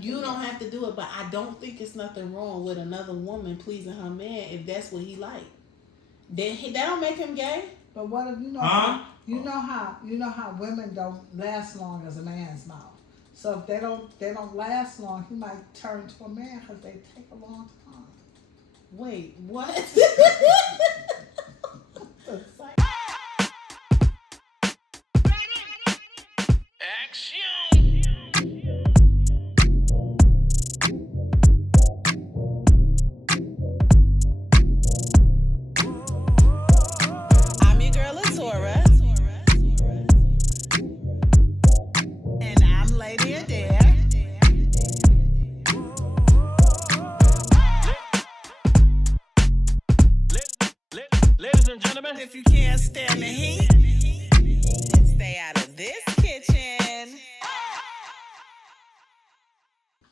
You don't have to do it, but I don't think it's nothing wrong with another woman pleasing her man if that's what he like. That don't make him gay. But what if you know how women don't last long as a man's mouth. So if they don't last long, he might turn to a man because they take a long time. Wait, what? If you can't stand the heat, then stay out of this kitchen.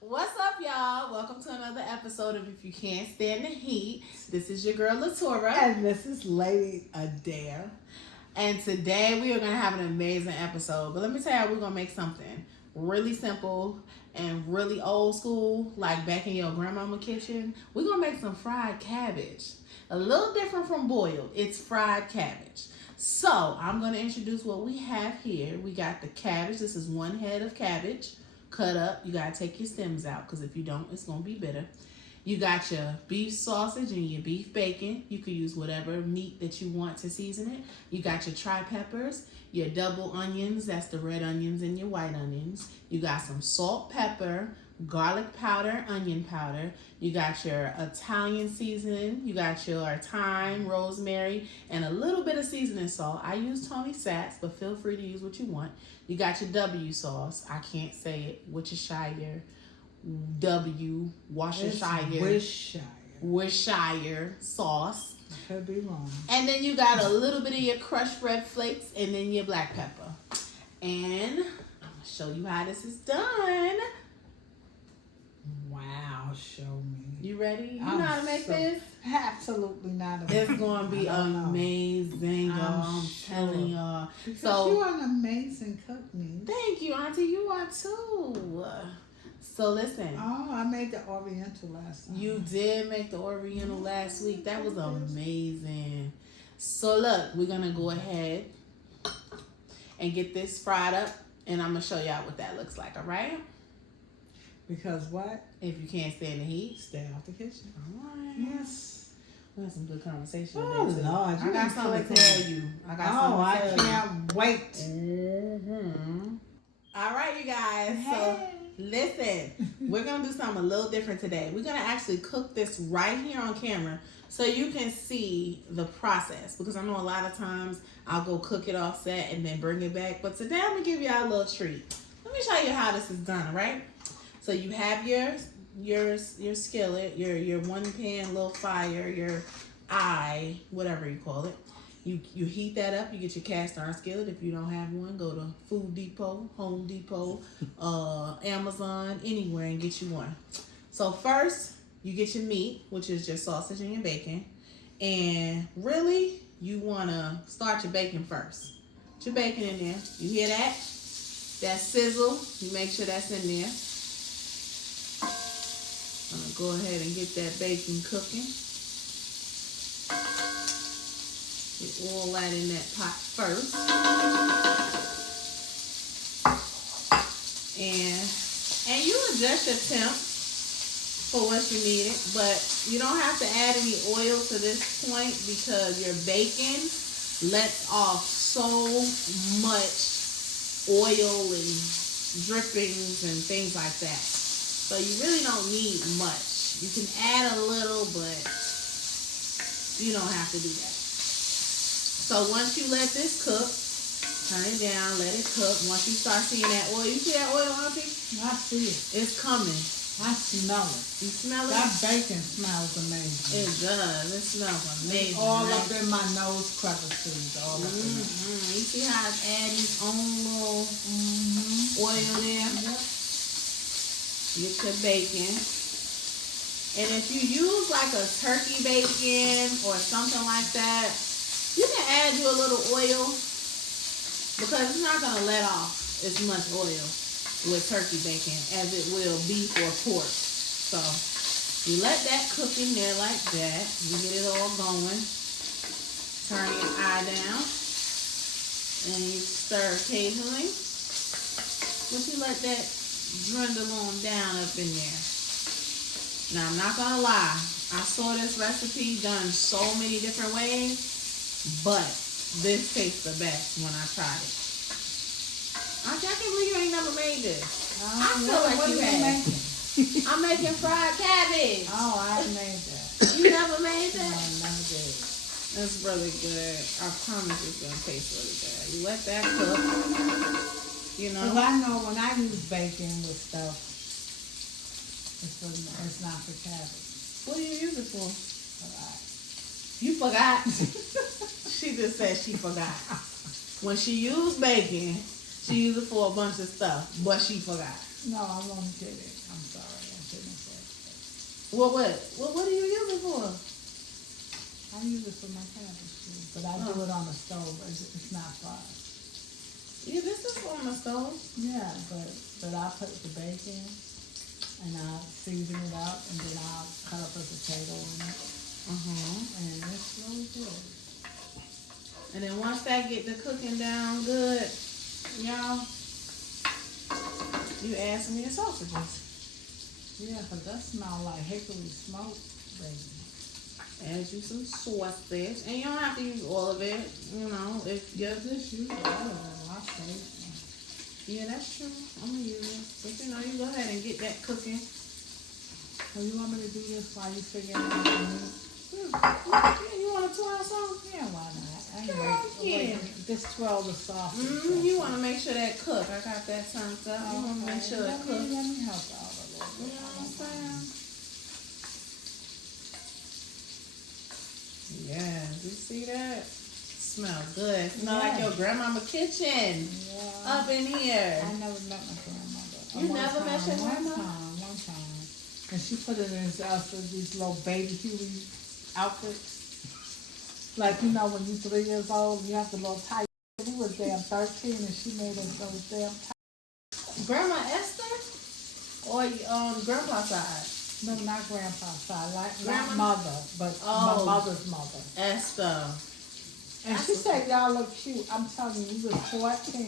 What's up, y'all? Welcome to another episode of If You Can't Stand the Heat. This is your girl, Latora. And this is Lady Adair. And today we are going to have an amazing episode. But let me tell you, we're going to make something really simple and really old school, like back in your grandmama kitchen. We're going to make some fried cabbage. A little different from boiled. It's fried cabbage. So I'm going to introduce what we have here. We got the cabbage. This is one head of cabbage cut up. You got to take your stems out because if you don't, it's going to be bitter. You got your beef sausage and your beef bacon. You could use whatever meat that you want to season it. You got your tri-peppers, your double onions. That's the red onions and your white onions. You got some salt, pepper, garlic powder, onion powder. You got your Italian seasoning. You got your thyme, rosemary, and a little bit of seasoning salt. I use Tony Chacheres, but feel free to use what you want. You got your W sauce. I can't say it. Worcestershire, Worcestershire sauce. I could be wrong. And then you got a little bit of your crushed red flakes and then your black pepper. And I'm going to show you how this is done. Wow, show me. You ready? You know how to make this? Absolutely not. It's going to be amazing, y'all. I'm telling y'all. So you're an amazing cook, me. Thank you, Auntie. You are too. So listen. Oh, I made the Oriental last time. You did make the Oriental last week. That was amazing. So look, we're going to go ahead and get this fried up. And I'm going to show y'all what that looks like, all right? Because what? If you can't stand the heat, stay out the kitchen. All right. Yes. We had some good conversation today, too. Lord, I got something to tell you. I can't wait. Mm-hmm. All right, you guys. Hey. So listen, we're going to do something a little different today. We're going to actually cook this right here on camera so you can see the process. Because I know a lot of times I'll go cook it off set and then bring it back. But today I'm going to give y'all a little treat. Let me show you how this is done, all right? So you have your skillet, your one pan little fire, your whatever you call it. You heat that up. You get your cast iron skillet. If you don't have one, go to Food Depot, Home Depot, Amazon, anywhere and get you one. So first, you get your meat, which is your sausage and your bacon. And really, you want to start your bacon first. Put your bacon in there. You hear that? That sizzle. You make sure that's in there. I'm going to go ahead and get that bacon cooking. Get all that in that pot first. And you adjust your temp for what you need it, but you don't have to add any oil to this point because your bacon lets off so much oil and drippings and things like that. So you really don't need much. You can add a little, but you don't have to do that. So once you let this cook, turn it down, let it cook. Once you start seeing that oil, you see that oil, Auntie? I see it. It's coming. I smell it. You smell it? That bacon smells amazing. It does. It smells amazing. It's all up in my nose crevices. All up in there. You see how it's adding its own little oil there? Yep. Get your bacon. And if you use like a turkey bacon or something like that, you can add you a little oil because it's not going to let off as much oil. with turkey bacon as it will beef or pork. So you let that cook in there like that. You get it all going. Turn your eye down. And you stir occasionally. But you let that dwindle on down up in there. Now I'm not gonna lie. I saw this recipe done so many different ways, but this tastes the best when I tried it. I can't believe you ain't never made this. I feel like you have. I'm making fried cabbage. Oh, I made that. You never made that? No, I never did. It's really good. I promise it's gonna taste really good. You let that cook. You know. Because I know when I use bacon with stuff, it's not for cabbage. What do you use it for? Forgot. You forgot? She just said she forgot. When she used bacon, she used it for a bunch of stuff, but she forgot. No, I'm only kidding. I'm sorry. I shouldn't have said that. What do you use it for? I use it for my cabbage too, but I do it on the stove. It's not fried. Yeah, this is on the stove. Yeah, but I put the bacon and I season it up, and then I'll cut up a potato in it. And it's really good. And then once that get the cooking down good, y'all, you add some of your sausages. Yeah, because that smells like hickory smoke, baby. Add you some sausage, and you don't have to use all of it. You know, if you Just use all of it. I say. yeah, that's true. I'm gonna use it, but you know, you go ahead and get that cooking. So you want me to do this while you figure out the meat? You want to twirl some? Yeah, why not? I ain't Girl, wait. Just twirl the sausage. You want to make sure that cook. I got that turned up. You want to make sure that cook. Let me help out a little You bit. know what I'm saying? Yeah, you see that? Smell good. Smell like your grandmama kitchen Yeah. up in here. I never met my grandmother. You never met your grandma? One time. And she put it in these little baby Huey outfits. Like, you know, when you're 3 years old, you have the little tight. We was damn 13 and she made us those damn tight. Grandma Esther? Or on grandpa's side? No, not grandpa's side. Like, Grandma? not mother, but my mother's mother. Esther. And she said, y'all look cute. I'm telling you, we was 14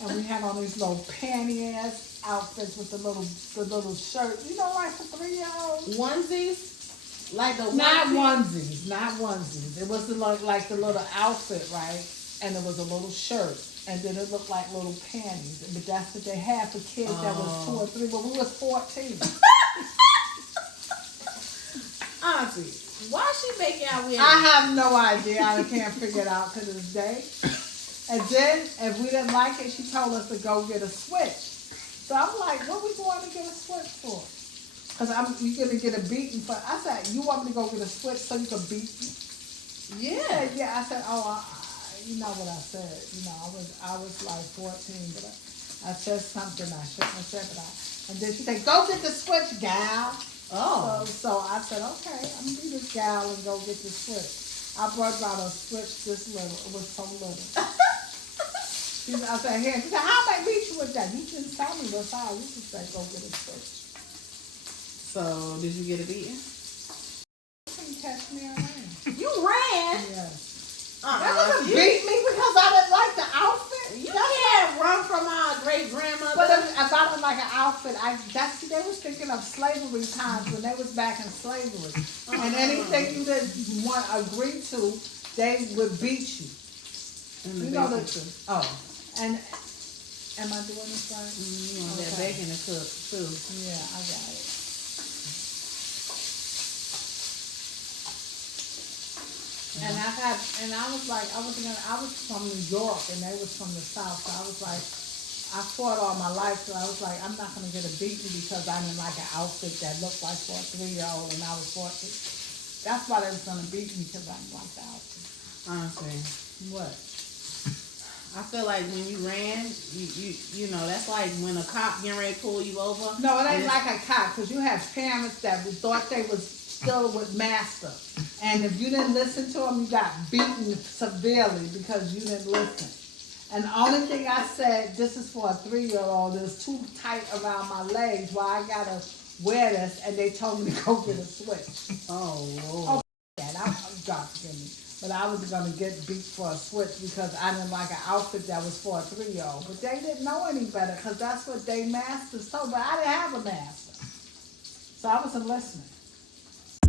and we had on these little panty ass outfits with the little shirt. You know, like for 3-year-olds. Onesies? Like the Not onesie? onesies. It was like the little outfit, right? And it was a little shirt. And then it looked like little panties. But that's what they had for kids that was 2 or 3. But we was 14. Auntie, why she making out with I have no idea. I can't figure it out to this day. And then, if we didn't like it, she told us to go get a switch. So I'm like, what we going to get a switch for? Because you're going to get a beating for, I said, you want me to go get a switch so you can beat me? Yeah. Yeah, I said, you know what I said. You know, I was like 14, but I said something I shouldn't have said, and then she said, go get the switch, gal. Oh. So I said, okay, I'm going to be this gal and go get the switch. I brought out a switch this little. It was so little. I said, here. She said, how am I beat you with that? You didn't tell me what's how. You just said, go get a switch. So, did you get a beating? You couldn't catch me around. You ran? Yes. That doesn't beat me because I didn't like the outfit. You can't run from our great grandmother. But if I didn't like an outfit, they was thinking of slavery times when they was back in slavery. And anything you didn't agree to, they would beat you. And you know and am I doing this right? You want that bacon to cook too. Yeah, I got it. And I was from New York and they was from the South, so I was like, I fought all my life, so I was like, I'm not gonna get a beating because I didn't like an outfit that looked like for a 3-year-old and I was 14. That's why they was gonna beat me because I didn't like the outfit. Honestly. What? I feel like when you ran, you know, that's like when a cop getting ready to pull you over. No, it ain't like a cop, because you have parents that thought they was still with master. And if you didn't listen to them, you got beaten severely because you didn't listen. And the only thing I said, this is for a 3-year-old, it's too tight around my legs while I gotta wear this, and they told me to go get a switch. Oh, Lord. Oh, that, God forgive me. But I was gonna get beat for a switch because I didn't like an outfit that was for a 3-year-old. But they didn't know any better because that's what they masters told. But I didn't have a master. So I wasn't listening.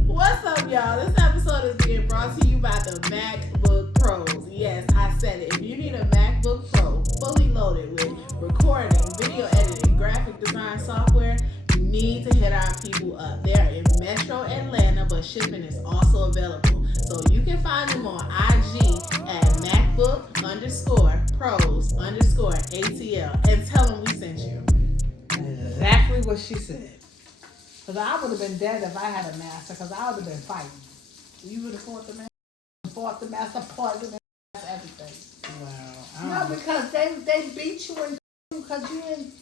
What's up, y'all? This episode is being brought to you by the MacBook Pros. Yes, I said it. If you need a MacBook Pro fully loaded with recording, video editing, graphic design software, you need to hit our people up. They're in Metro Atlanta, but shipping is also available. So you can find them on IG at MacBook_Pros_ATL and tell them we sent you. Exactly what she said. Because I would have been dead if I had a master, because I would have been fighting. You would have fought the man? Fought the master, poisoned the master, everything. Wow. No, because they beat you and because you didn't,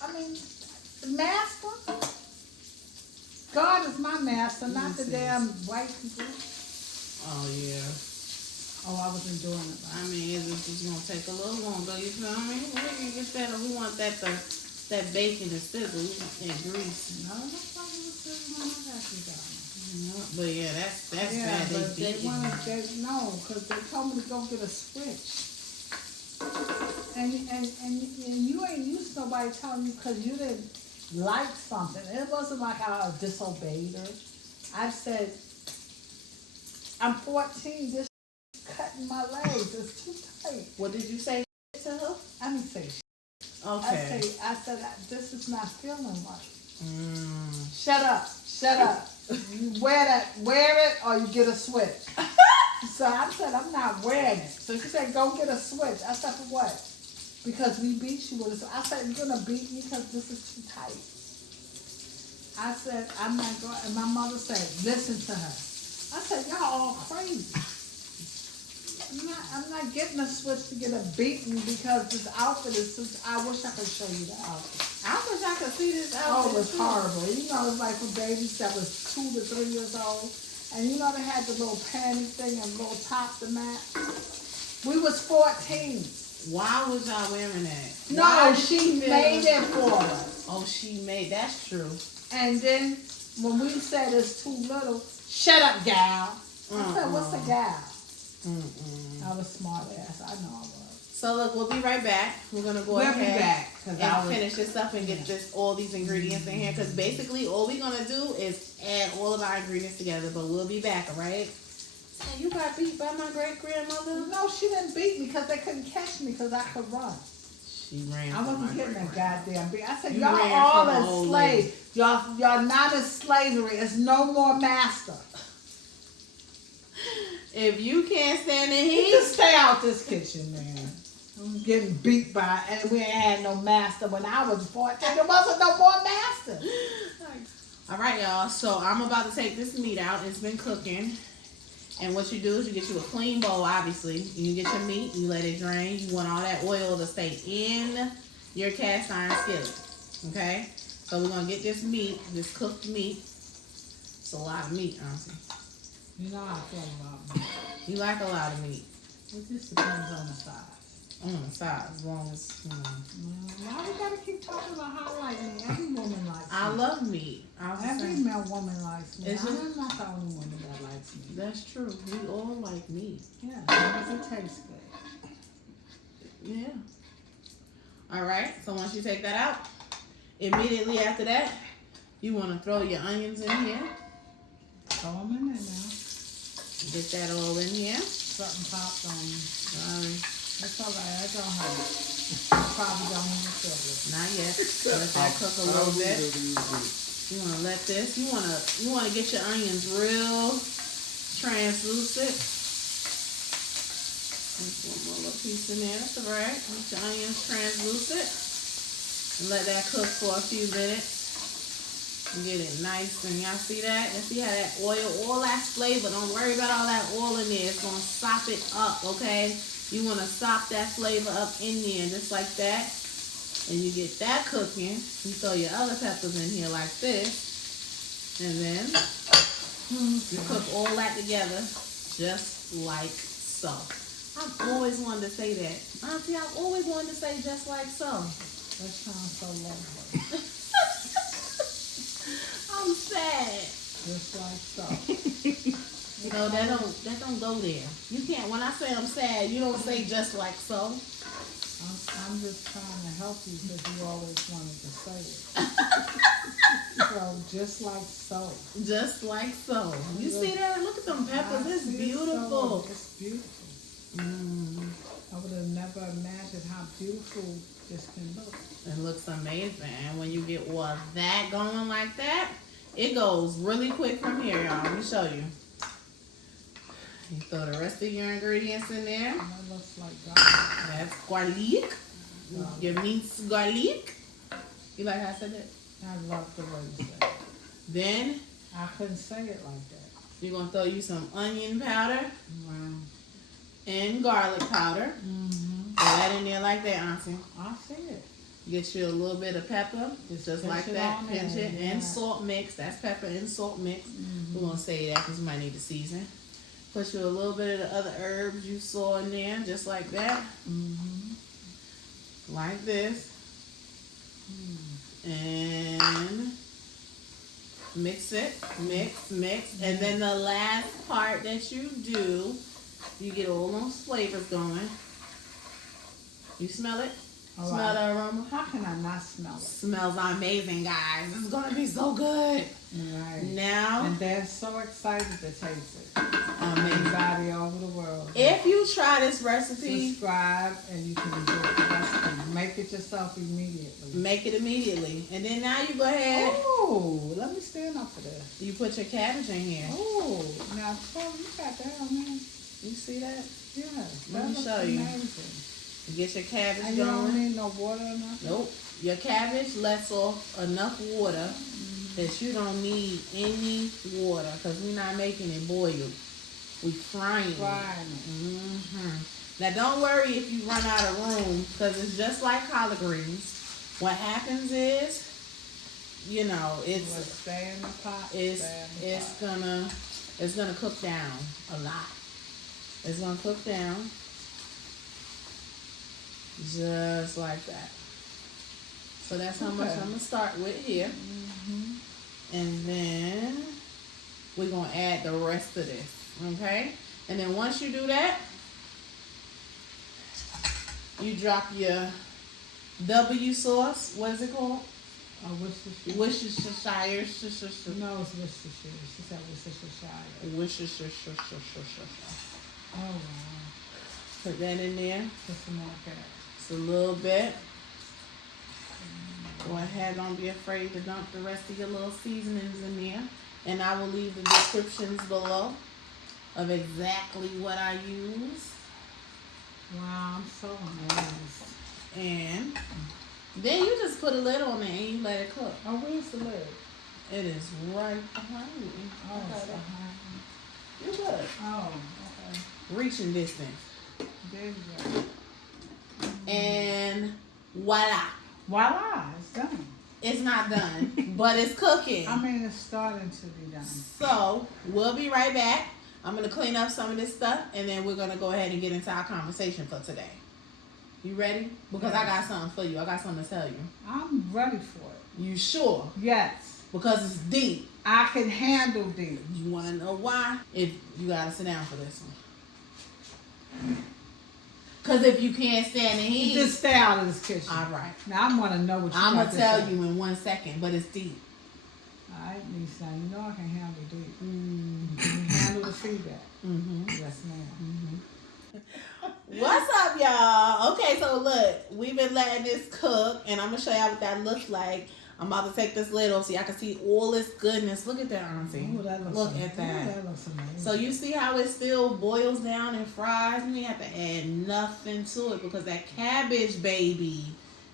I mean, the master? God is my master, not the damn white people. Oh, yeah. Oh, I wasn't doing it. I mean, it's just going to take a little longer, you feel me? We can get that, we want that bacon and sizzle, we want that grease. No, that's not what it says on my vacuum down. But yeah, that's bad. But They beat you. no, because they told me to go get a switch. And you ain't used to nobody telling you because you didn't like something. It wasn't like I disobeyed her. I said, I'm 14, this cutting my legs, it's too tight. What did you say to her? I didn't say shit. Okay. I said, this is not feeling right. Shut up. You wear it or you get a switch. So I said, I'm not wearing it. So she said, go get a switch. I said, for what? Because we beat you with it. So I said, you're going to beat me because this is too tight. I said, I'm not going. And my mother said, listen to her. I said, y'all all crazy. I'm not getting a switch to get a beating because this outfit is too, I wish I could show you the outfit. I wish I could see this outfit. Oh, it was horrible. You know, it was like for babies that was 2 to 3 years old. And you know they had the little panty thing and little top to match. We was 14. Why was y'all wearing that? No, she made it for us. Oh, she made, that's true. And then when we said it's too little, shut up, gal. I said, what's a gal? I was smart ass. I know I was. So look, we'll be right back. We're gonna go ahead and finish this up and get all these ingredients in here. Because basically, all we're gonna do is add all of our ingredients together. But we'll be back, all right? And you got beat by my great grandmother? No, she didn't beat me because they couldn't catch me because I could run. She ran. I wasn't getting a goddamn beat. I said, You y'all ran all from the old enslaved. Y'all not in slavery. It's no more master. If you can't stand the You heat, just stay out this kitchen, man. I'm getting beat by, and we ain't had no master when I was 14. There wasn't no more master. all right, y'all. So I'm about to take this meat out. It's been cooking. And what you do is you get you a clean bowl, obviously. You get your meat, you let it drain. You want all that oil to stay in your cast iron skillet. Okay? So we're going to get this meat, this cooked meat. It's a lot of meat, honestly. You know how I feel about meat. You like a lot of meat. It just depends on the size. On the side, as long as, Why we gotta keep talking about how I like me? Every woman likes me. I love meat. Every woman likes me. I'm not the only woman that likes me. That's true. We all like meat. Yeah, as long as it tastes good. Yeah. All right. So once you take that out, immediately after that, you want to throw your onions in here. Throw them in there now. Get that all in here. Something popped on me. Sorry. That's all right. I don't have it. I probably don't even feel it. Not yet. Let that cook a little bit. You want to let this. You want to get your onions real translucent. There's one more little piece in there. That's all right. Get your onions translucent and let that cook for a few minutes. And get it nice. And y'all see that? You see how that oil, all that flavor. Don't worry about all that oil in there. It's gonna sop it up, okay? You want to sop that flavor up in there just like that. And you get that cooking. You throw your other peppers in here like this. And then you cook all that together just like so. I've always wanted to say that. Auntie, I've always wanted to say just like so. That sounds so lovely. I'm sad. Just like so. No, that don't go there. You can't. When I say I'm sad, you don't say just like so. I'm just trying to help you because you always wanted to say it. So, just like so. Just like so. You see that? Look at them peppers. It's beautiful. It's beautiful. I would have never imagined how beautiful this can look. It looks amazing. And when you get all that going like that, it goes really quick from here, y'all. Let me show you. You throw the rest of your ingredients in there. That looks like garlic. That's garlic. Your minced garlic. You like how I said that? I love the way you say it. Then I couldn't say it like that. you're going to throw you some onion powder Wow. and garlic powder. Mm-hmm. Throw that in there like that, Auntie. I see it. Get you a little bit of pepper, just like that. on Pinch there, it, yeah. and salt mix. That's pepper and salt mix. We're going to say that because we might need to season. Put you a little bit of the other herbs you saw in there, just like that. Like this. And mix it. Mix. And then the last part that you do, you get all those flavors going. You smell it? All Smell right. the aroma? How can I not smell it? Smells amazing, guys. This is gonna be so good. Right. Now, And they're so excited to taste it. amazing. Everybody all over the world. If you try this recipe, Subscribe and you can enjoy the recipe. Make it yourself immediately. make it immediately. And then now you go ahead, Oh, let me stand up for this. you put your cabbage in here. Oh, now, Chloe, you got that on there? You see that? Yeah. Let That me looks show you. amazing. You get your cabbage And you don't going. need no water or nothing? Nope. Your cabbage lets off enough water that you don't need any water because we're not making it boiled. We frying it. Frying it. Now don't worry if you run out of room because it's just like collard greens. What happens is, you know, Will it stay in the pot? it's Stay in the pot. it's gonna cook down a lot. It's gonna cook down just like that. So that's how much Okay. I'm gonna start with here. And then we're gonna add the rest of this. Okay? And then once you do that, you drop your W sauce. What is it called? Worcestershire. Worcestershire. No, it's Worcestershire. She said Worcestershire. Worcestershire. Oh, wow. Put that in there. Put some more carrots. Just a little bit. Go ahead, don't be afraid to dump the rest of your little seasonings in there. And I will leave the descriptions below of exactly what I use. Wow, I'm so amazed. And then you just put a lid on it and you let it cook. Oh, where's the lid? It is right behind me. Oh, I it's got it. behind me. You're good. Oh, okay. Reaching distance. There you go. And voila. Voila, it's done. It's not done, but it's cooking. I mean, it's starting to be done. So we'll be right back. I'm gonna clean up some of this stuff and then we're gonna go ahead and get into our conversation for today. You ready? Because I got something for you. I got something to tell you. I'm ready for it. You sure? Yes. Because it's deep. I can handle this. You wanna know why? If you gotta sit down for this one. Cause if you can't stand the heat, Just stay out of this kitchen. all right. Now I want to know what you I'm got gonna to tell say. you in 1 second, but it's deep. All right, Lisa, you know I can handle deep. Can you handle the feedback? Mm-hmm. Yes, ma'am. What's up, y'all? Okay, so look, we've been letting this cook, and I'm gonna show y'all what that looks like. I'm about to take this lid off so y'all can see all this goodness. Look at that, Auntie. Ooh, that looks Look amazing. at that. Ooh, that looks amazing. So you see how it still boils down and fries? You ain't have to add nothing to it because that cabbage baby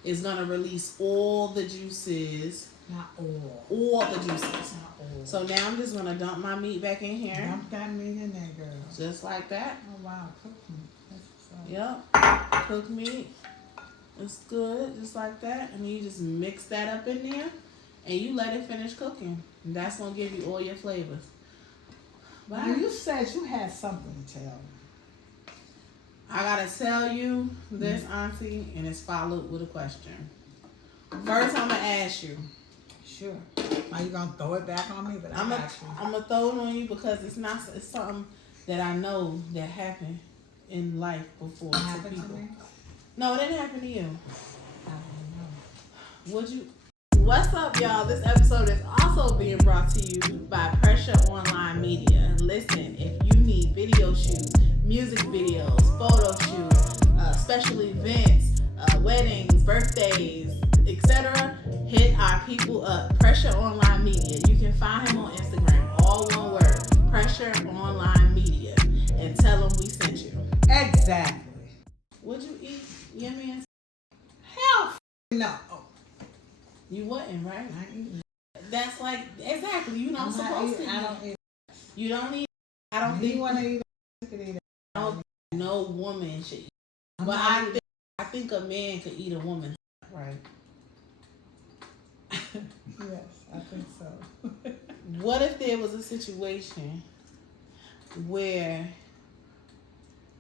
is gonna release all the juices. Not all. All the juices. Not all. So now I'm just gonna dump my meat back in here. Dump that meat in there, girl. Just like that. Oh, wow. Cook meat. That's what's up. Yep. Cooked meat. It's good, just like that. And you just mix that up in there and you let it finish cooking. And that's gonna give you all your flavors. Now, you said you had something to tell me. I gotta tell you this, Auntie, and it's followed with a question. First, I'm gonna ask you. Sure. Are you gonna throw it back on me? But I'm gonna throw it on you because it's something that I know that happened in life before to happened people. to me? No, it didn't happen to you. I don't know. Would you? What's up, y'all? This episode is also being brought to you by Pressure Online Media. Listen, if you need video shoots, music videos, photo shoots, special events, weddings, birthdays, etc., hit our people up. Pressure Online Media. You can find him on Instagram. All one word. Pressure Online Media. And tell him we sent you. Exactly. Would you eat yummy and Hell no. Oh, you wouldn't, right? I ain't eating. That's like exactly. You're not supposed to eat. I don't eat. You don't eat. I don't If think you want to eat it, you can eat it. no woman should eat. I'm But not I think a man could eat a woman. Right. Yes, I think so. What if there was a situation where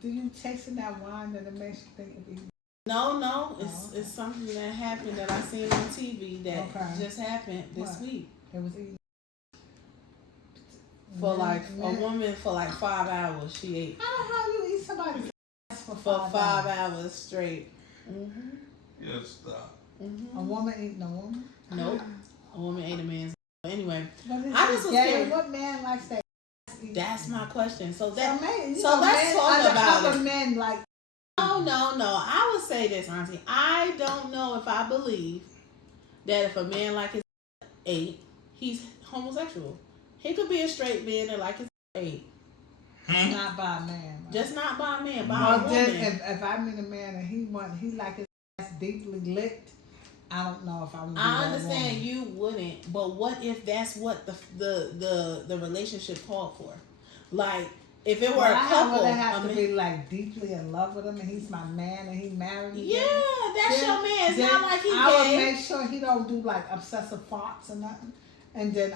Do you tasting that wine that it makes you think of eating? no, okay. it's something that happened that I seen on TV that Okay. just happened this What? week. It was eating. For like a Man. woman for like 5 hours, she ate How the hell you eat somebody's ass for for 5 5 hours straight. Yes, stop. A woman eating a woman? Nope. A woman ate a man's. Anyway, But is I it just was gay? curious. What man likes that? That's my question. So So, that man, you so know, let's men, talk about undercover it. men like. No. I would say this, Auntie. I don't know if I believe that if a man like his ate, he's homosexual. He could be a straight man that like his ate. Not by a man. Right? Just not by a man, by a Well, woman. then, if I meet a man and he like his ass deeply licked, I don't know if I would. I understand you wouldn't, but what if that's what the relationship called for? Like, if it were a couple, I have to be like deeply in love with him, and he's my man, and he married me. Yeah, that's your man. It's then not like he I gay. would make sure he don't do like obsessive thoughts or nothing. And then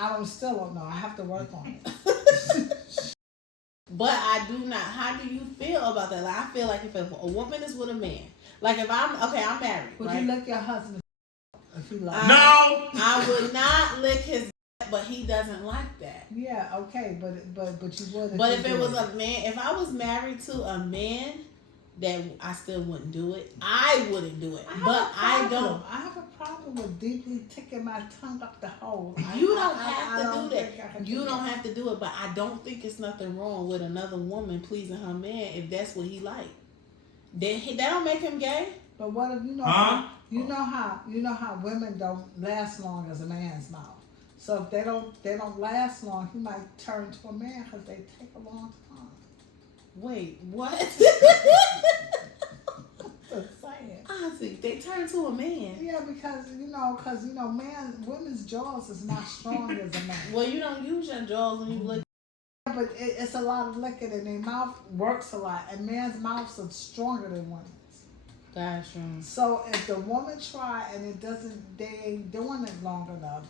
I still don't know. I have to work on it. But I do not. How do you feel about that? Like, I feel like if a woman is with a man, like if I'm married, Would right? you lick your husband if he loves No! I would not lick his, but he doesn't like that. Yeah, okay, but you would. But you if it did. was a man, if I was married to a man, that I still wouldn't do it. I wouldn't do it. But I don't. I have a problem with deeply ticking my tongue up the hole. You don't have to do think I that. can You do don't that. have to do it. But I don't think it's nothing wrong with another woman pleasing her man if that's what he like. That don't make him gay. But what if you know? Huh? You know how women don't last long as a man's mouth. So if they don't last long, he might turn to a man because they take a long time. Wait, what? Just saying. Honestly, they turn to a man. Yeah, because women's jaws is not strong as a man. Well, you don't use your jaws when you lick. But it's a lot of liquor, and their mouth works a lot, and men's mouths are stronger than women's. Gotcha. So if the woman try and they ain't doing it long enough,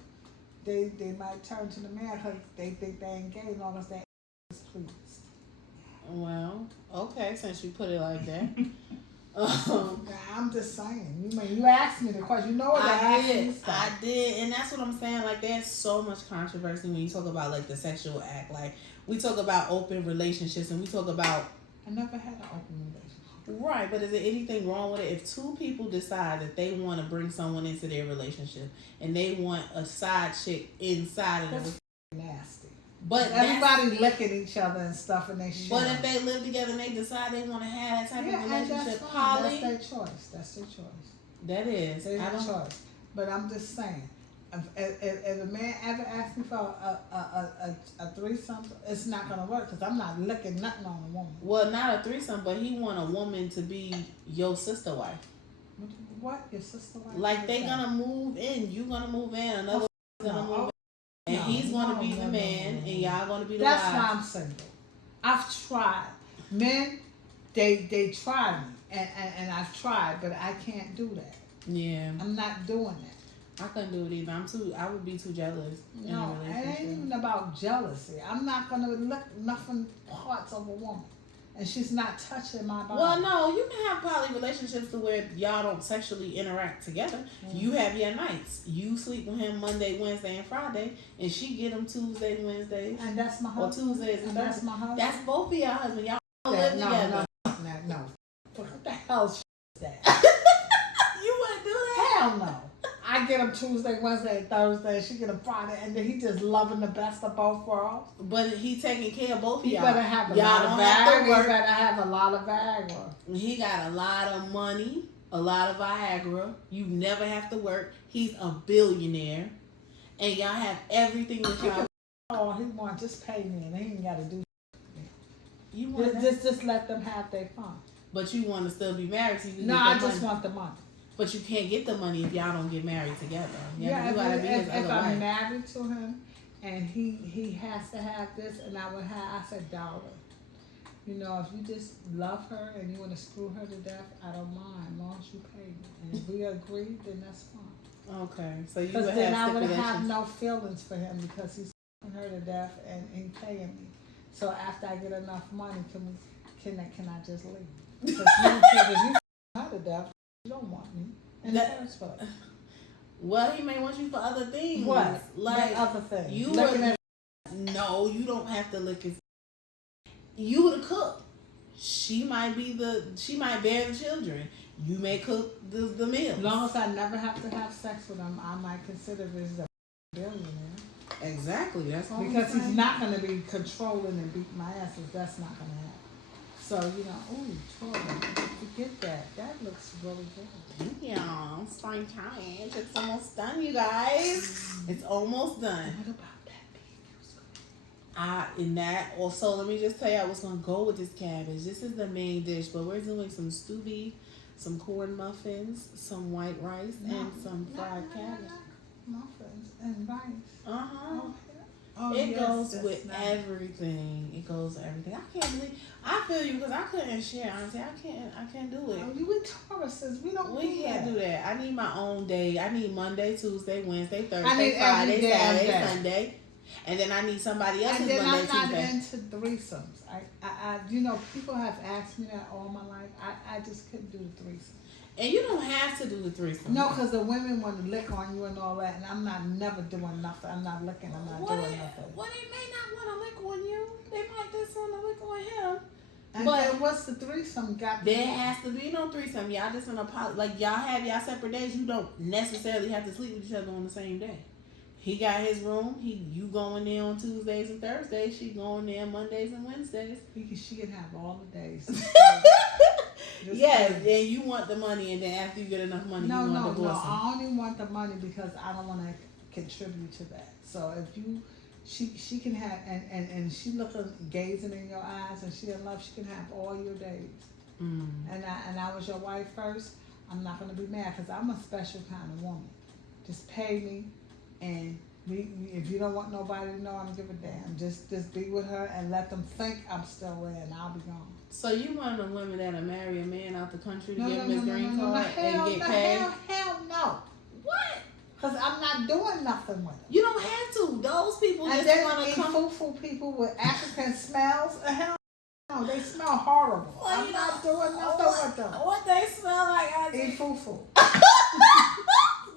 they might turn to the man because they think they ain't gay as long as they is pleased. Well, okay, since you put it like that. I'm just saying. You asked me the question. You know what I did, and that's what I'm saying. Like, there's so much controversy when you talk about like the sexual act. Like, we talk about open relationships, and we talk about. I never had an open relationship. Right, but is there anything wrong with it if two people decide that they want to bring someone into their relationship and they want a side chick inside of That's them? nasty. But everybody licking each other and stuff, and they shit. But if they live together and they decide they want to have that type of relationship, that's fine. poly, That's their choice. That's their choice. That is. Their choice. But I'm just saying, if a man ever asks me for a threesome, it's not gonna work because I'm not licking nothing on a woman. Well, not a threesome, but he want a woman to be your sister wife. What? Your sister wife? Like they gonna move in, you gonna move in, another gonna move in. And he's going to be the man, and y'all going to be the wife. That's why I'm single. I've tried. Men, they try me, and I've tried, but I can't do that. Yeah. I'm not doing that. I couldn't do it either. I would be too jealous. No, it ain't even about jealousy. I'm not going to look nothing parts of a woman. and she's not touching my body. Well, no, you can have poly relationships to where y'all don't sexually interact together. You have your nights. You sleep with him Monday, Wednesday, and Friday, and she get him Tuesday, Wednesdays, And that's my or husband. Tuesdays and That's Thursdays. my husband. That's both of y'all husband. Y'all live No, together. no. What the hell is that? You wouldn't do that? Hell no. I get him Tuesday, Wednesday, Thursday. She get him Friday, and then he just loving the best of both worlds. But he taking care of both of He y'all. better have a Y'all lot don't of have to Viagra. He work. better have a lot of Viagra. He got a lot of money, a lot of Viagra. You never have to work. He's a billionaire, and y'all have everything that y'all. Oh, he want just pay me, and he ain't got to do. You want that? Just let them have their fun. But you want to still be married to you. No, I just want the money. But you can't get the money if y'all don't get married together. You Yeah, gotta be his if other I'm wife. married to him, and he has to have this, and I said, darling, you know, if you just love her and you want to screw her to death, I don't mind, as long as you pay me. And if we agree, then that's fine. Okay, so you Because would then have I would have stipulations. no feelings for him because he's screwing her to death and he paying me. So after I get enough money, can I just leave? Because if you her to death, you don't want me. In the first place. Well, he may want you for other things. What? Like other things. you Looking were, at no, you don't have to lick his. You the cook. She might bear the children. You may cook the meal. as long as I never have to have sex with him, I might consider this a billionaire. Exactly. That's all. Because he's not going to be controlling and beating my ass if that's not going to happen. So, you know, ooh, Troy, forget that. That looks really good. Yeah, spring cabbage. It's almost done, you guys. It's almost done. What about that beef? In that, also, let me just tell you what's going to go with this cabbage. This is the main dish, but we're doing some stew beef, some corn muffins, some white rice, and some fried cabbage. Muffins and rice. Uh-huh. Oh, It yes, goes that's with nice. everything. It goes with everything. I can't believe. I feel you because I couldn't share. Honestly, I can't do it. Oh, you with Tauruses. We don't We can't do that. I need my own day. I need Monday, Tuesday, Wednesday, I Thursday, need every Friday, day Saturday, day. Sunday, and then I need somebody else's And then Monday, I'm not Tuesday. into threesomes. I, you know, people have asked me that all my life. I just couldn't do the threesome. And you don't have to do the threesome. No, because the women want to lick on you and all that, and I'm not never doing nothing. I'm not licking. I'm not doing nothing. Well, they may not want to lick on you. They might just want to lick on him. And But then what's the threesome got? there has to be no threesome. Y'all just in a like y'all have y'all separate days. You don't necessarily have to sleep with each other on the same day. He got his room. You going there on Tuesdays and Thursdays. She going there Mondays and Wednesdays. She can have all the days. Yes, and you want the money, and then after you get enough money, No, you want no, divorce no. him. I only want the money because I don't want to contribute to that. So if you, she can have, and she looking, gazing in your eyes, and she in love, she can have all your days. Mm. And I was your wife first. I'm not gonna be mad because I'm a special kind of woman. Just pay me, and if you don't want nobody to know, I don't give a damn. Just be with her and let them think I'm still there, and I'll be gone. So you one of the women that'll marry a man out the country to No, give no, him his no, green no, no, card no, and get paid? Hell no. What? Because I'm not doing nothing with it. You don't have to. Those people And just then want to these come. foo-foo people with African smells, hell no, they smell horrible. Well, I'm you not know, doing nothing with them. What they smell like? Eat foo-foo.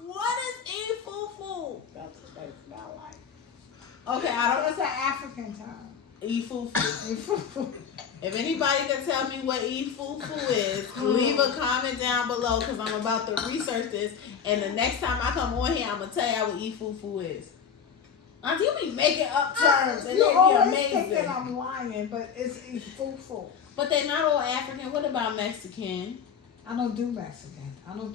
What is e-foo-foo? That's what they smell like. Okay, I don't. It's an African term. E-foo-foo. Eat foo-foo. If anybody can tell me what e-foo-foo is, leave a comment down below because I'm about to research this. And the next time I come on here, I'm going to tell y'all what e-foo-foo is. Auntie, you be making up terms and You they be always thinking amazing. I'm lying, but it's eat foo-foo. But they're not all African. What about Mexican? I don't do Mexican. I don't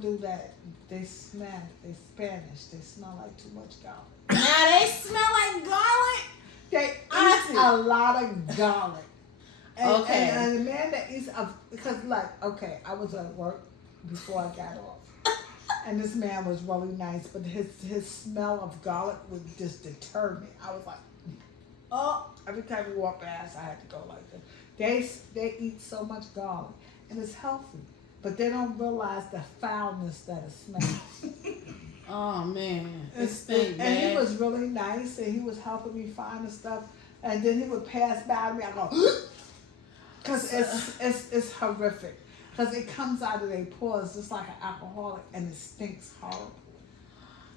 do that. They Spanish. They smell like too much garlic. Now they smell like garlic? They eat Auntie. a lot of garlic. Okay. And the man that eats, because I was at work before I got off. And this man was really nice, but his smell of garlic would just deter me. I was like, oh, every time we walk past, I had to go like this. They eat so much garlic, and it's healthy, but they don't realize the foulness that it smells. Oh, man. And he was really nice, and he was helping me find the stuff, and then he would pass by me. I go, Because it's horrific. Because it comes out of their pores just like an alcoholic, and it stinks horrible.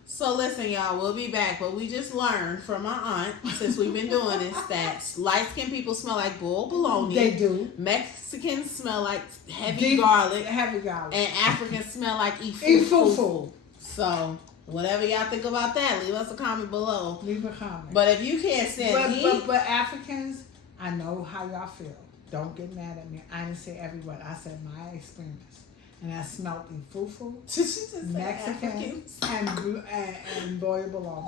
So listen, y'all, we'll be back, but we just learned from my aunt, since we've been doing this, that light-skinned people smell like boiled bologna. They do. Mexicans smell like heavy garlic. Heavy garlic. And Africans smell like ifufu. Ifufu. So, whatever y'all think about that, leave us a comment below. Leave a comment. But if you can't stand heat... But Africans, I know how y'all feel. Don't get mad at me. I didn't say everyone. I said my experience. And I smelled ifufu, Mexican, and boiled bologna.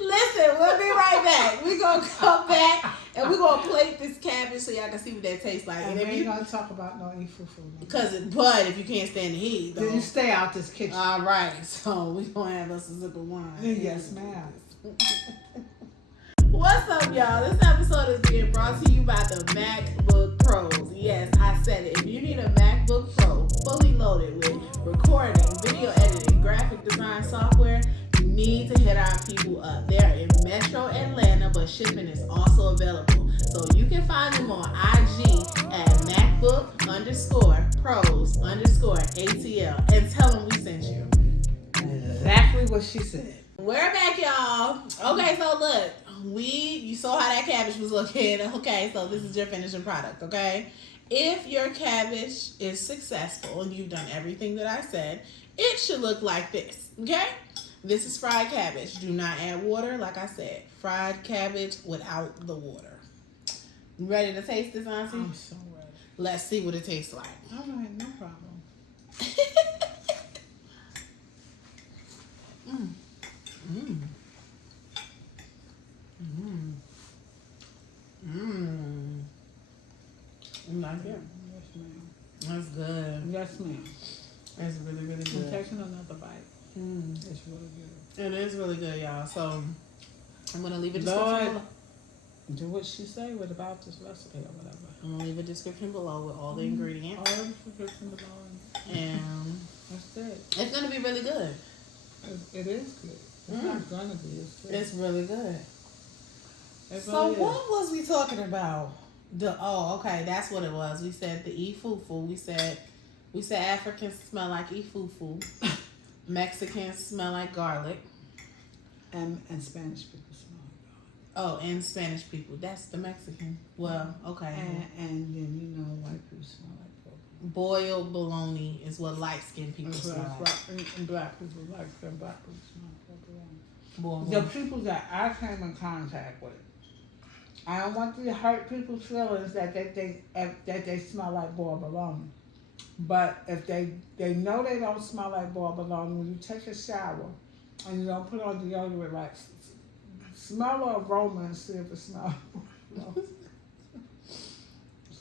Listen, we'll be right back. We're going to come back and we're going to plate this cabbage so y'all can see what that tastes like. And we ain't going to talk about no ifufu. But if you can't stand the heat, though. Then you stay out this kitchen. All right. So we're going to have us a sip of wine. Yes, ma'am. What's up, y'all? This episode is being brought to you by the MacBook Pros. Yes, I said it. If you need a MacBook Pro fully loaded with recording, video editing, graphic design software, you need to hit our people up. They're in Metro Atlanta, but shipping is also available. So you can find them on IG at MacBook_Pros_ATL and tell them we sent you. Exactly what she said. We're back, y'all. Okay, so look. You saw how that cabbage was looking. Okay, so this is your finishing product, okay? If your cabbage is successful and you've done everything that I said, it should look like this, okay? This is fried cabbage. Do not add water, like I said. Fried cabbage without the water. You ready to taste this, Auntie? I'm so ready. Let's see what it tastes like. All right, no problem. You like it? Yes, ma'am. That's good. Yes, ma'am. It's really, really I'm good. taking another bite. It's really good. It is really good, y'all. So I'm going to leave a Lord, description below. do what she say with about this recipe or whatever. I'm going to leave a description below with all the ingredients. All the description below. And That's it. it's going to be really good. It is good. It's not gonna be. It's good. It's really good. It So really is. what was we talking about? Okay, that's what it was. We said the ifufu. We said Africans smell like ifufu. Mexicans smell like garlic. And Spanish people smell like Oh, and Spanish people. That's the Mexican. Well, okay. and then white people smell like pork. Boiled bologna is what light-skinned people smell like. And black people like them. Black people smell like Boiled the bologna. people that I came in contact with, I don't want to hurt people's feelings that they smell like boiled bologna. But if they know they don't smell like boiled bologna, when you take a shower and you don't put on deodorant, like smell the aroma and see if it smells. That's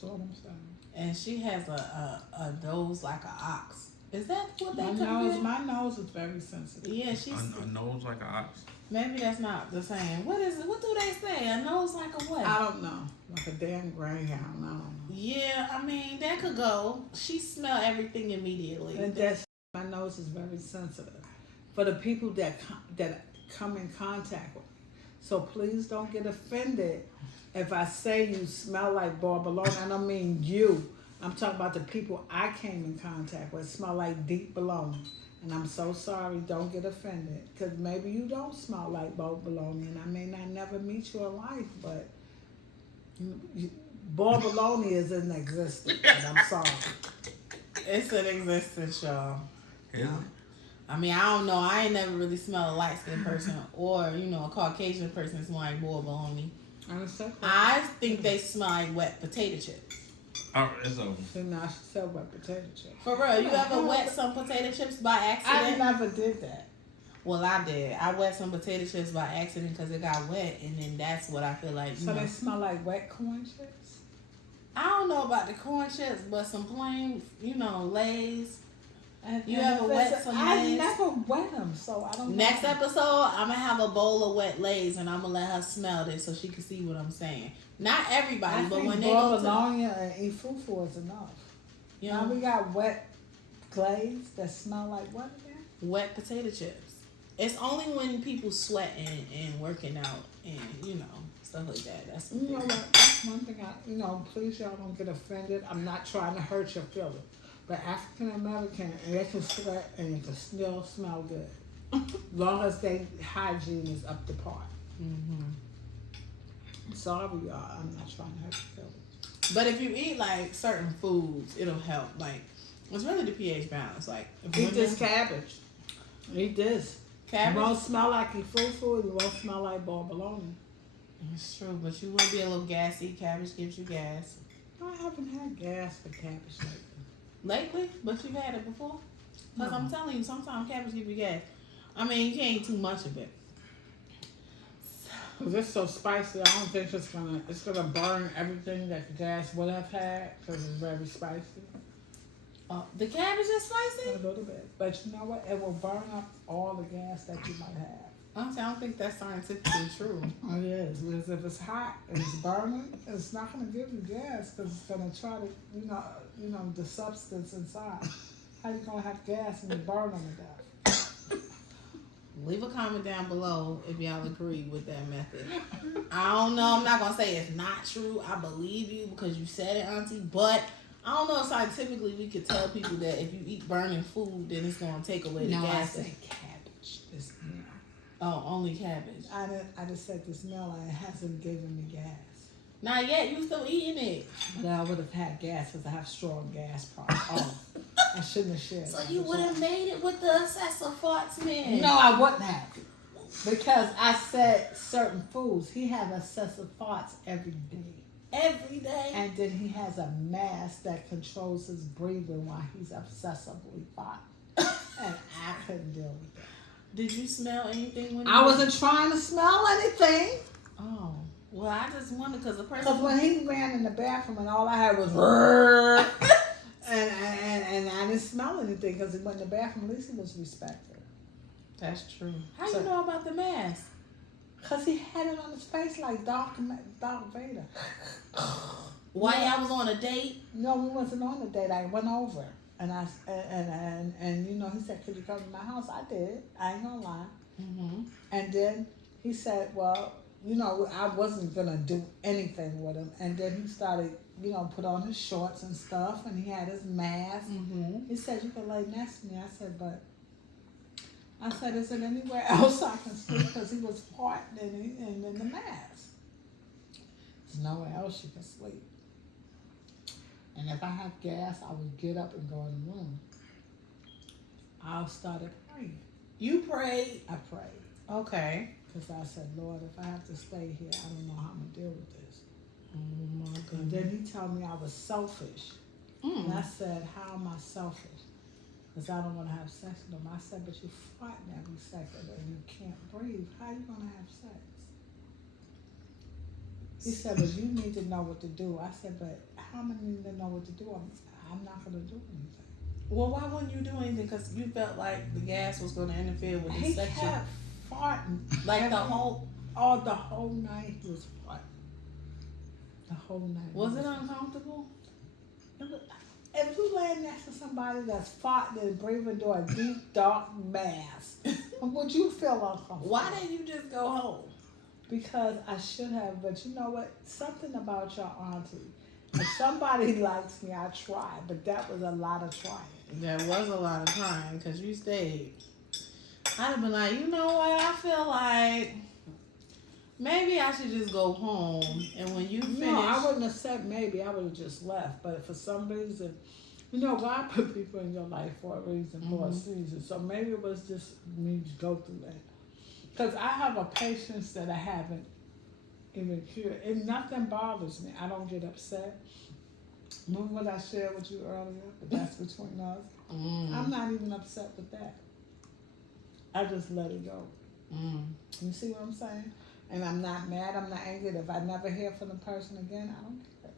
all I'm saying. And she has a nose like an ox. Is that what that My nose is very sensitive. Yeah, she's. A nose like an ox. Maybe that's not the same. What is it? What do they say? A nose like a what? I don't know. Like a damn greyhound. I don't know. Yeah, I mean that could go. She smell everything immediately. And that's my nose is very sensitive for the people that come in contact with me. So please don't get offended if I say you smell like boiled bologna. I don't mean you. I'm talking about the people I came in contact with smell like deep bologna. And I'm so sorry. Don't get offended because maybe you don't smell like boiled bologna, and I may not never meet you in life, but boiled bologna is in existence. And I'm sorry. It's in existence, y'all. Yeah. I mean, I don't know. I ain't never really smelled a light-skinned person or, a Caucasian person smell like boiled bologna. I think they smell like wet potato chips. Oh, it's over. So now she said wet potato chips. For real, you ever wet some potato chips by accident? I never did that. Well, I did. I wet some potato chips by accident because it got wet, and then that's what I feel like. So they smell like wet corn chips? I don't know about the corn chips, but some plain, Lay's. You And ever wet some Lay's? I never wet them, so I don't know. Next episode, I'm going to have a bowl of wet Lay's, and I'm going to let her smell this so she can see what I'm saying. Not everybody, but when they go to... bologna and ifufu is enough. Now we got wet glaze that smell like what again? Wet potato chips. It's only when people sweating and working out and, stuff like that. That's You know what? That's one thing please y'all don't get offended. I'm not trying to hurt your feelings. But African American, and they can sweat and it can still smell good. Long as their hygiene is up to par. Mm-hmm. I'm sorry, y'all. I'm not trying to hurt your feelings. But if you eat like certain foods, it'll help. Like it's really the pH balance. Like if Eat this cabbage. Eat this. cabbage, It won't smell like your food. It won't smell like ball bologna. it's true, but you will be a little gassy. Cabbage gives you gas. I haven't had gas for cabbage lately. Lately, but you've had it before. Because I'm telling you, sometimes cabbage give you gas. I mean, you can't eat too much of it. Cause it's so spicy, I don't think it's gonna burn everything that the gas would have had. Cause it's very spicy. The cabbage is A spicy? little bit, but you know what? It will burn up all the gas that you might have. Honestly, I don't think that's scientifically true. It is, because if it's hot and it's burning, it's not gonna give you gas, cause it's gonna try to, the substance inside. How you gonna have gas and you burn them to death? Leave a comment down below if y'all agree with that method. I don't know. I'm not going to say it's not true. I believe you because you said it, Auntie. But I don't know if scientifically we could tell people that if you eat burning food, then it's going to take away the gas. I said cabbage. This meal. Oh, only cabbage. I just said this meal and it hasn't given me gas. Not yet. You still eating it. But I would have had gas because I have strong gas problems. Oh, I shouldn't have shared. So you would have made it with the excessive farts, man. No, I wouldn't have. Because I said certain foods. He has excessive farts every day. Every day. And then he has a mask that controls his breathing while he's obsessively farting. And I couldn't deal with that. Did you smell anything when I wasn't trying to smell anything. Oh. Well, I just wonder because the person. Because when he ran in the bathroom and all I had was and I didn't smell anything because he went in the bathroom. At least he was respected. That's true. How you know about the mask? Because he had it on his face like Darth Vader. While y'all was on a date? No, we wasn't on a date. I went over. And he said, could you come to my house? I did. I ain't gonna lie. Mm-hmm. And then he said, well, I wasn't gonna do anything with him. And then he started, put on his shorts and stuff, and he had his mask. Mm-hmm. He said, you can lay next to me. I said, is there anywhere else I can sleep? Because he was farting and in the mask. There's nowhere else you can sleep. And if I have gas, I would get up and go in the room. I started praying. You prayed? I prayed. Okay. Because I said, Lord, if I have to stay here, I don't know how I'm going to deal with this. Oh, my And goodness. then he told me I was selfish. And I said, how am I selfish? Because I don't want to have sex with him. I said, but you're farting every second and you can't breathe. How are you going to have sex? He said, but you need to know what to do. I said, but how am I need to know what to do? I'm not going to do anything. Well, why wouldn't you do anything? Because you felt like the gas was going to interfere with the He section. kept farting. Like the whole night he was farting. The whole night. Was it uncomfortable? If you lay next to somebody that's farting and breathing through a deep, dark mask, would you feel uncomfortable? Why didn't you just go home? Because I should have, but you know what? Something about your auntie. If somebody likes me, I try, but that was a lot of trying. There was a lot of time because you stayed. I'd have been like, you know what? I feel like maybe I should just go home. And when you finish. No, I wouldn't have said maybe. I would have just left. But for some reason, God put people in your life for a reason, for a season. So maybe it was just me to go through that. Because I have a patience that I haven't even cured. And nothing bothers me. I don't get upset. Remember what I shared with you earlier? But that's between us. I'm not even upset with that. I just let it go. You see what I'm saying? And I'm not mad. I'm not angry. If I never hear from the person again, I don't care.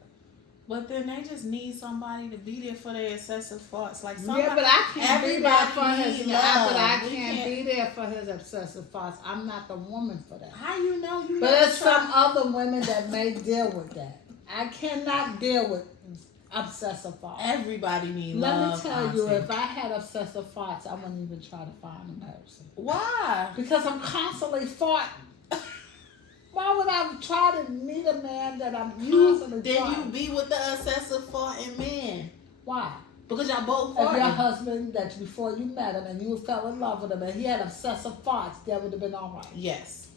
But then they just need somebody to be there for their excessive farts. Like somebody, yeah, but I can't be there for his love. But I can't be there for his obsessive thoughts. I'm not the woman for that. How you know you? But there's some other women that may deal with that. I cannot deal with obsessive thoughts. Everybody needs love. love. Let me tell you, if I had obsessive thoughts, I wouldn't even try to find a person. Why? Because I'm constantly farting. Why would I try to meet a man that I'm using? Then you be with the excessive farting man. Why? Because y'all both If your farting. husband, that before you met him and you fell in love with him and he had obsessive farts, that would have been all right. Yes.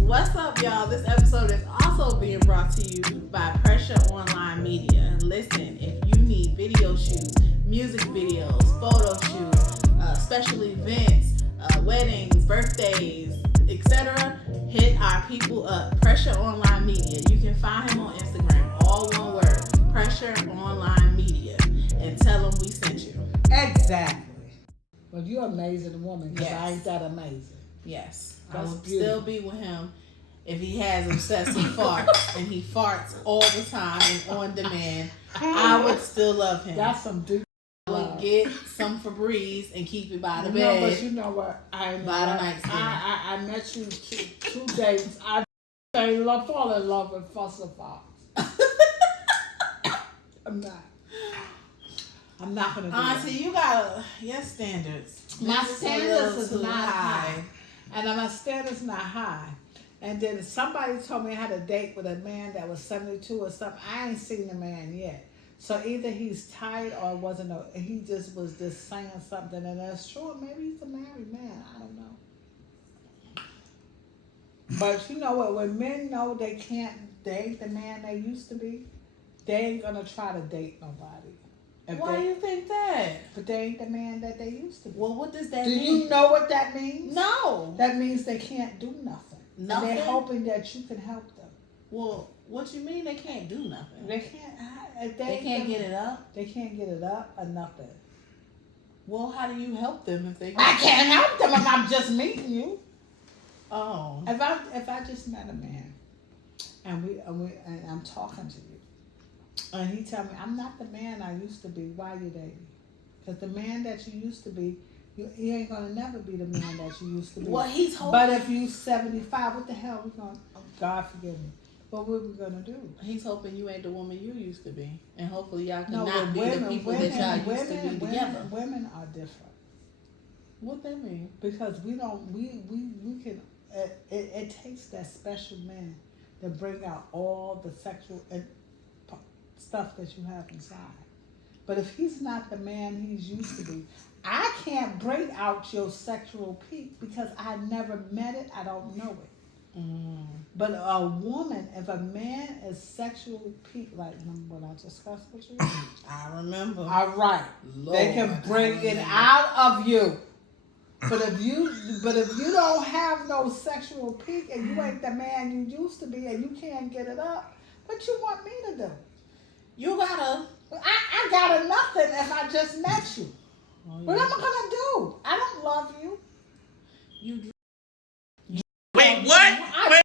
What's up, y'all? This episode is also being brought to you by Pressure Online Media. Listen, if you need video shoots, music videos, photo shoots, special events, weddings, birthdays, etc., hit our people up. Pressure Online Media. You can find him on Instagram, all one word, Pressure Online Media, and tell him we sent you. Exactly. Well, you're an amazing woman because Yes. I ain't that amazing. Yes, I That's will beautiful. still be with him if he has obsessive farts and he farts all the time and on demand. I would still love him. That's some deep I would love. get some Febreze and keep it by the No, bed. but you know what? By the nightstand. I met you two days. I fall in love with fossil farts. I'm not gonna do Auntie, that. you got your standards. My Just a standards little is too not high. And my standards not high. And then somebody told me I had a date with a man that was 72 or something. I ain't seen the man yet. So either he's tired or he just was just saying something, and that's true. Maybe he's a married man. I don't know. But you know what? When men know they can't date the man they used to be, they ain't gonna try to date nobody. Why do you think that? But they ain't the man that they used to be. Well, what does that Do mean? you know what that means? No. That means they can't do nothing. Nothing? And they're hoping that you can help them. Well, what you mean they can't do nothing? They can't. They can't get it up? They can't get it up or nothing. Well, how do you help them if they I can't help them if I'm just meeting you. Oh. If I just met a man and I'm talking to you and he tell me I'm not the man I used to be, why you dating? Because the man that you used to be, you ain't gonna never be the man that you used to be. Well, he's hoping. But if you 75, what the hell we gonna? Oh, God forgive me. What we gonna do? He's hoping you ain't the woman you used to be, and hopefully y'all can No, not be the people that y'all used to be together. Women are different What that mean? because we can. It takes that special man to bring out all the sexual stuff that you have inside. But if he's not the man he's used to be, I can't bring out your sexual peak because I never met it. I don't know it. But a woman, if a man is sexual peak, like remember what I discussed with you? I remember. All right, Lord, they can bring I it remember. out of you. But if you don't have no sexual peak and you ain't the man you used to be and you can't get it up, what you want me to do? You gotta. I got nothing if I just met you. Oh, What yeah. am I gonna do? I don't love you. Wait, what? Wait.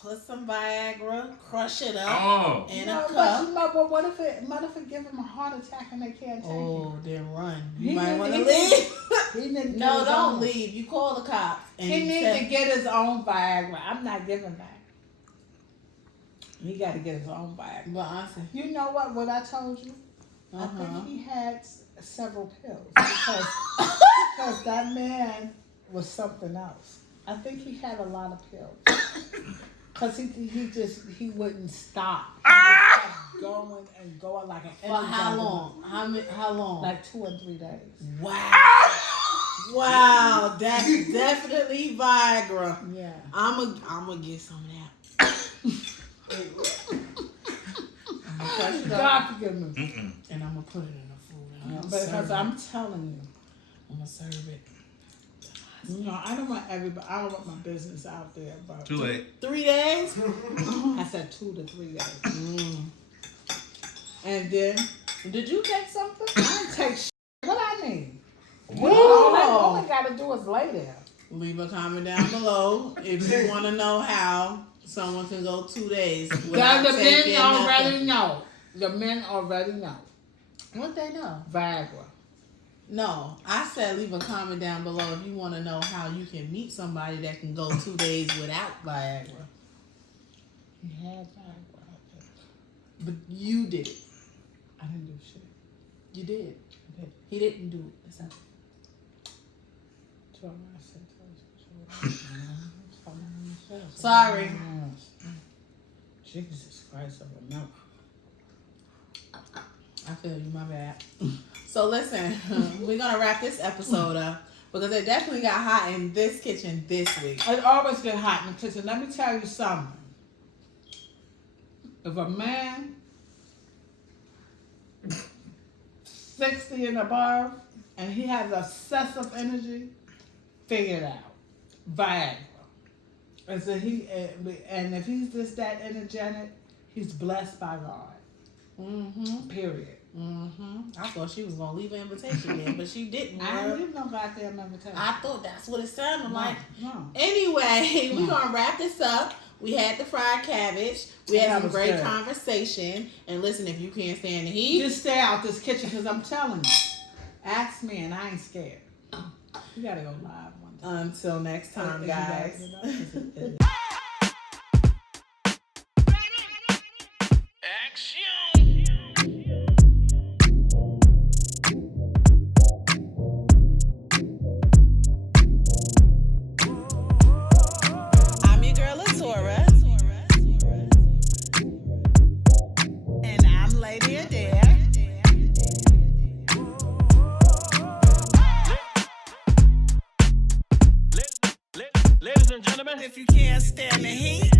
Put some Viagra, crush it up Oh. in No, a but cup. you know, but what if it give him a heart attack and they can't take Oh, then run. He You might need- want to he leave. He need to get No, his don't own. leave. You call the cops. And He you needs tell- to get his own Viagra. I'm not giving that. He got to get his own Viagra. But honestly, You know what I told you? I Uh-huh. think he had several pills because that man was something else. I think he had a lot of pills because he wouldn't stop. He just kept going and going like an for how energizer long? How long? bunny. Like 2 or 3 days. Wow. Wow, that's definitely Viagra. Yeah. I'm gonna get some of that. I'm gonna crush it up God forgive me. and I'm gonna put it in the food. And I'm gonna Because serve I'm it. telling you. I'm gonna serve it. You know, I don't want everybody. I don't want my business out there, but Too late. 3 days? I said 2 to 3 days. And then Did you take something? I didn't take shit. What I need. Whoa. All I gotta do is lay there. Leave a comment down below if you want to know how someone can go 2 days without The taking men already nothing. know. The men already know. What they know? Viagra. No, I said leave a comment down below if you want to know how you can meet somebody that can go 2 days without Viagra. He had Viagra, I think. But you did it. I didn't do shit. You did. I did. He didn't do it. So, Sorry. Jesus Christ of a milk. I feel you, my bad. So listen, we're gonna wrap this episode up because it definitely got hot in this kitchen this week. It always get hot in the kitchen. Let me tell you something. If a man 60 and above and he has excessive energy, figure it out. Viagra. And so and if he's just that energetic, he's blessed by God. Mm-hmm. Period. Mm-hmm. I thought she was gonna leave an invitation in, but she didn't. I didn't leave no goddamn invitation. I thought that's what it sounded like. No. Anyway, we're gonna wrap this up. We had the fried cabbage. We had some great conversation. And listen, if you can't stand the heat, Just stay out this kitchen because I'm telling you. Ask me and I ain't scared. You gotta go live one time. until next time, guys. I'm your girl, Latora. And I'm Lady Adair. Ladies and gentlemen. If you can't stand the heat,